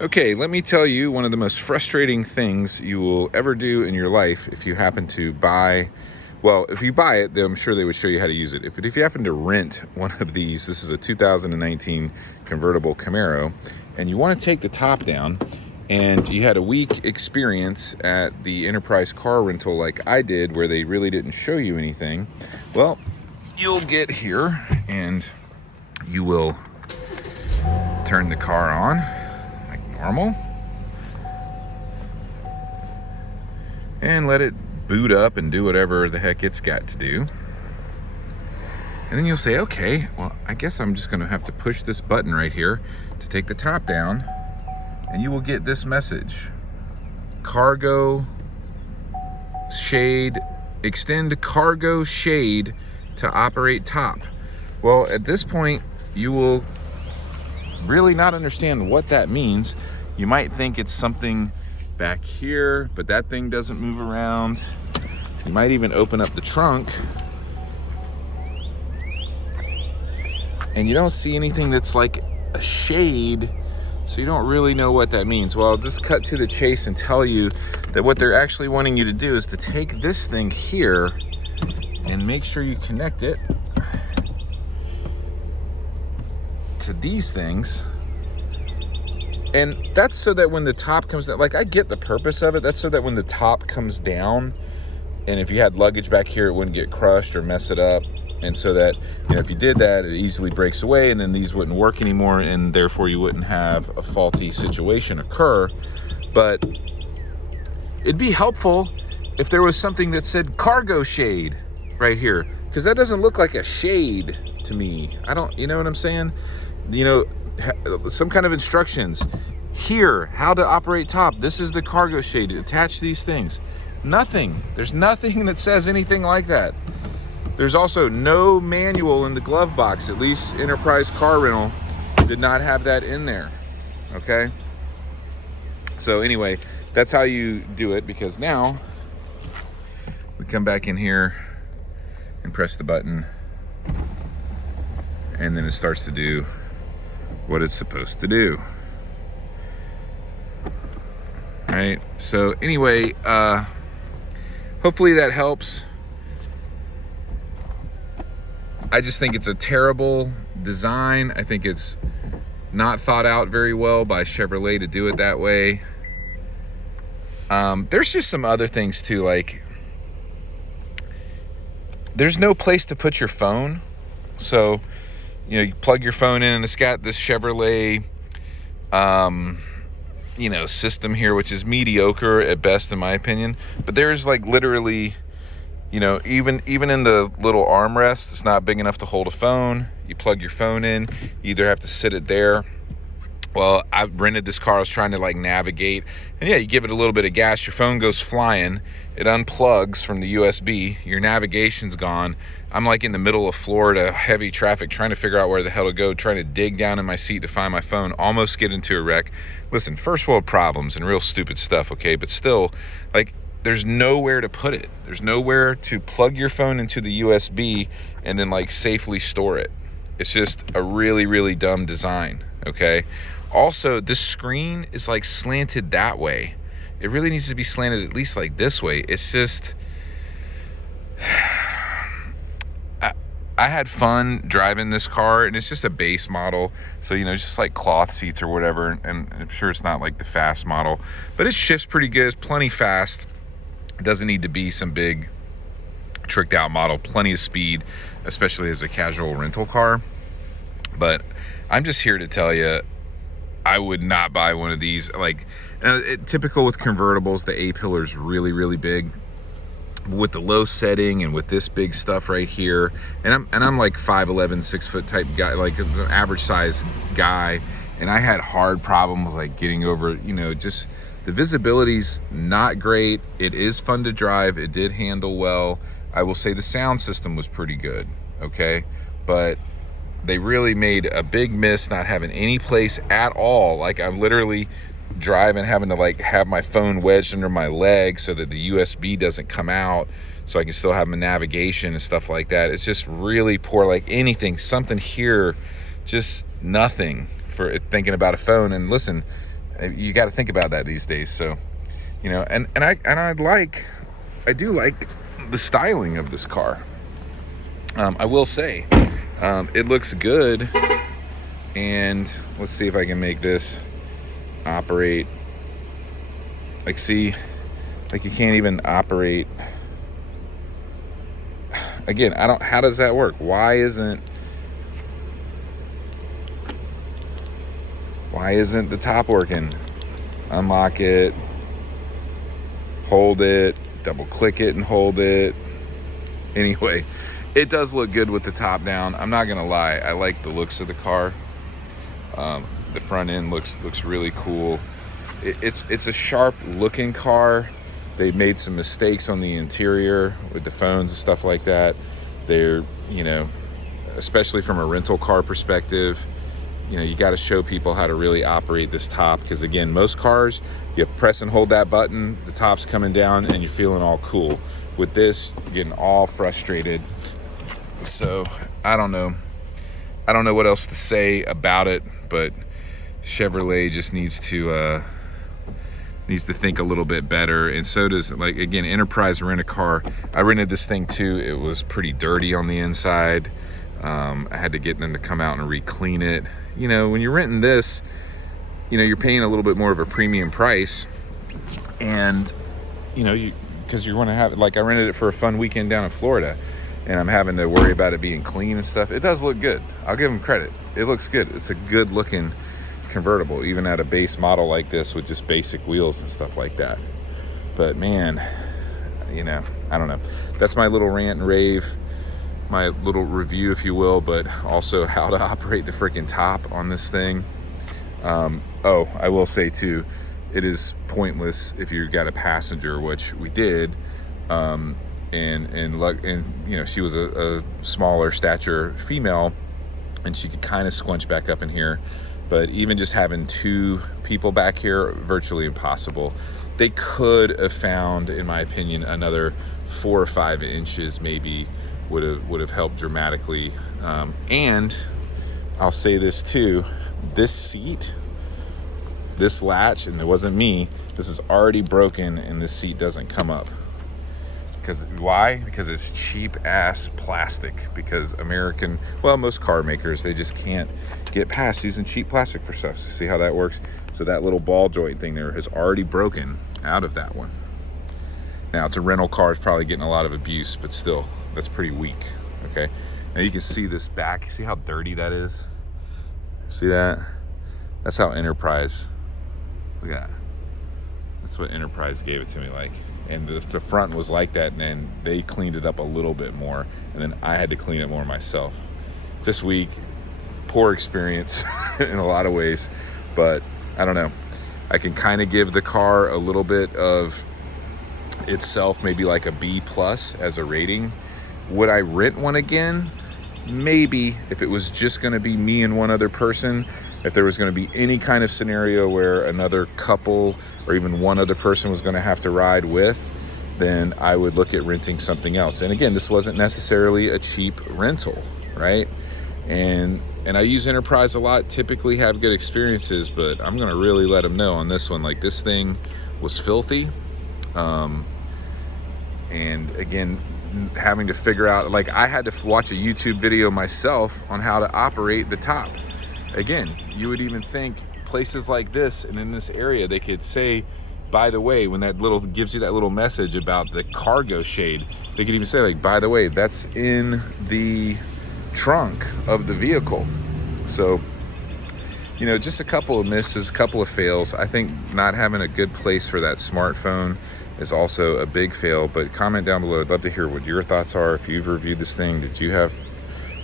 Okay, let me tell you one of the most frustrating things you will ever do in your life if you happen to buy, well, if you buy it, then I'm sure they would show you how to use it. But if you happen to rent one of these, this is a 2019 convertible Camero, and you want to take the top down, and you had a weak experience at the Enterprise car rental like I did, where they really didn't show you anything, well, you'll get here and you will turn the car on normal and let it boot up and do whatever the heck it's got to do. And then you'll say, okay, well, I guess I'm just going to have to push this button right here to take the top down, and you will get this message: cargo shade, extend cargo shade to operate top. Well, at this point, you will really not understand what that means. You might think it's something back here, but that thing doesn't move around. You might even open up the trunk and you don't see anything that's like a shade, so you don't really know what that means. Well, I'll just cut to the chase and tell you that what they're actually wanting you to do is to take this thing here and make sure you connect it to these things. And that's so that when the top comes down, like, I get the purpose of it. That's so that when the top comes down, and if you had luggage back here, it wouldn't get crushed or mess it up. And so that, you know, if you did that, it easily breaks away, and then these wouldn't work anymore, and therefore you wouldn't have a faulty situation occur. But it'd be helpful if there was something that said cargo shade right here, because that doesn't look like a shade to me. I don't, you know what I'm saying? You know, some kind of instructions here, how to operate top. This is the cargo shade. Attach these things. Nothing. There's nothing that says anything like that. There's also no manual in the glove box. At least Enterprise Car Rental did not have that in there. Okay. So anyway, that's how you do it, because now we come back in here and press the button, and then it starts to do what it's supposed to do. All right, so anyway, hopefully that helps. I just think it's a terrible design. I think it's not thought out very well by Chevrolet to do it that way. There's just some other things too, like there's no place to put your phone. So, you know, you plug your phone in, and it's got this Chevrolet, you know, system here, which is mediocre at best in my opinion. But there's like literally, you know, even in the little armrest, it's not big enough to hold a phone. You plug your phone in, you either have to sit it there. Well, I rented this car, I was trying to like navigate, and yeah, you give it a little bit of gas, your phone goes flying, it unplugs from the USB, your navigation's gone. I'm like in the middle of Florida, heavy traffic, trying to figure out where the hell to go, trying to dig down in my seat to find my phone, almost get into a wreck. Listen, first world problems and real stupid stuff, okay? But still, like, there's nowhere to put it. There's nowhere to plug your phone into the USB and then like safely store it. It's just a really, really dumb design, okay? Also, this screen is like slanted that way. It really needs to be slanted at least like this way. It's just, I had fun driving this car, and it's just a base model. So, you know, just like cloth seats or whatever. And I'm sure it's not like the fast model, but it shifts pretty good. It's plenty fast. It doesn't need to be some big tricked out model. Plenty of speed, especially as a casual rental car. But I'm just here to tell you, I would not buy one of these. Like, typical with convertibles, the A-pillar is really, really big. With the low setting and with this big stuff right here, and I'm like 5'11", 6 foot type guy, like an average size guy, and I had hard problems like getting over, you know, just the visibility's not great. It is fun to drive. It did handle well. I will say the sound system was pretty good, okay, but they really made a big miss not having any place at all. Like, I'm literally driving, having to like have my phone wedged under my leg so that the USB doesn't come out, so I can still have my navigation and stuff like that. It's just really poor. Like anything, something here, just nothing for thinking about a phone. And listen, You got to think about that these days. So, you know, and I do like the styling of this car. I will say, it looks good. And let's see if I can make this operate. Like, see, like you can't even operate. Again, how does that work? Why isn't the top working? Unlock it, hold it, double click it and hold it. Anyway, it does look good with the top down. I'm not gonna lie, I like the looks of the car. The front end looks really cool. It's a sharp looking car. They made some mistakes on the interior with the phones and stuff like that. They're, you know, especially from a rental car perspective, you know, you got to show people how to really operate this top, because again, most cars, you press and hold that button, the top's coming down and you're feeling all cool. With this, you're getting all frustrated. So I don't know what else to say about it, but Chevrolet just needs to think a little bit better. And so does, like, again, Enterprise Rent-A-Car. I rented this thing too. It was pretty dirty on the inside. I had to get them to come out and re-clean it. You know, when you're renting this, you know, you're paying a little bit more of a premium price, and you know, because you're going to have, like, I rented it for a fun weekend down in Florida, and I'm having to worry about it being clean and stuff. It does look good. I'll give them credit. It looks good. It's a good looking convertible, even at a base model like this with just basic wheels and stuff like that. But man, you know, I don't know. That's my little rant and rave, my little review, if you will, but also how to operate the freaking top on this thing. Oh, I will say too, it is pointless if you got a passenger, which we did. And you know, she was a smaller stature female, and she could kind of squinch back up in here. But even just having two people back here, virtually impossible. They could have found, in my opinion, another 4 or 5 inches maybe would have helped dramatically. And I'll say this too, this seat, this latch, and it wasn't me, this is already broken, and this seat doesn't come up. Why? Because it's cheap ass plastic. Because most car makers, they just can't get past using cheap plastic for stuff. So see how that works? So that little ball joint thing there is already broken out of that one. Now it's a rental car, it's probably getting a lot of abuse, but still, that's pretty weak. Okay. Now you can see this back. See how dirty that is? See that? That's how Enterprise. Look at that. That's what Enterprise gave it to me like. And the front was like that, and then they cleaned it up a little bit more, and then I had to clean it more myself. This week, poor experience in a lot of ways, but I don't know. I can kind of give the car a little bit of itself, maybe like a B+ as a rating. Would I rent one again? Maybe, if it was just going to be me and one other person. If there was going to be any kind of scenario where another couple or even one other person was going to have to ride with, then I would look at renting something else. And again, this wasn't necessarily a cheap rental, right? And I use Enterprise a lot, typically have good experiences, but I'm going to really let them know on this one, like, this thing was filthy. And again, having to figure out, like, I had to watch a YouTube video myself on how to operate the top. Again, you would even think places like this and in this area, they could say, by the way, when that little gives you that little message about the cargo shade, they could even say, like, by the way, that's in the trunk of the vehicle. So, you know, just a couple of misses, a couple of fails. I think not having a good place for that smartphone is also a big fail. But comment down below. I'd love to hear what your thoughts are. If you've reviewed this thing, did you have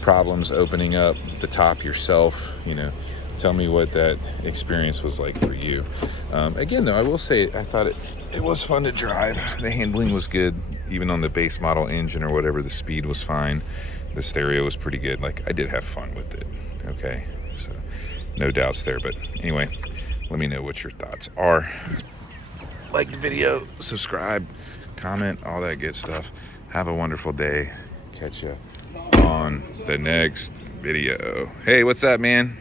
problems opening up the top yourself? You know, tell me what that experience was like for you. Again, though, I will say I thought it was fun to drive. The handling was good, even on the base model engine or whatever. The speed was fine. The stereo was pretty good. Like, I did have fun with it. Okay, so no doubts there. But anyway, let me know what your thoughts are. Like the video, subscribe, comment, all that good stuff. Have a wonderful day. Catch ya on the next video. Hey, what's up, man?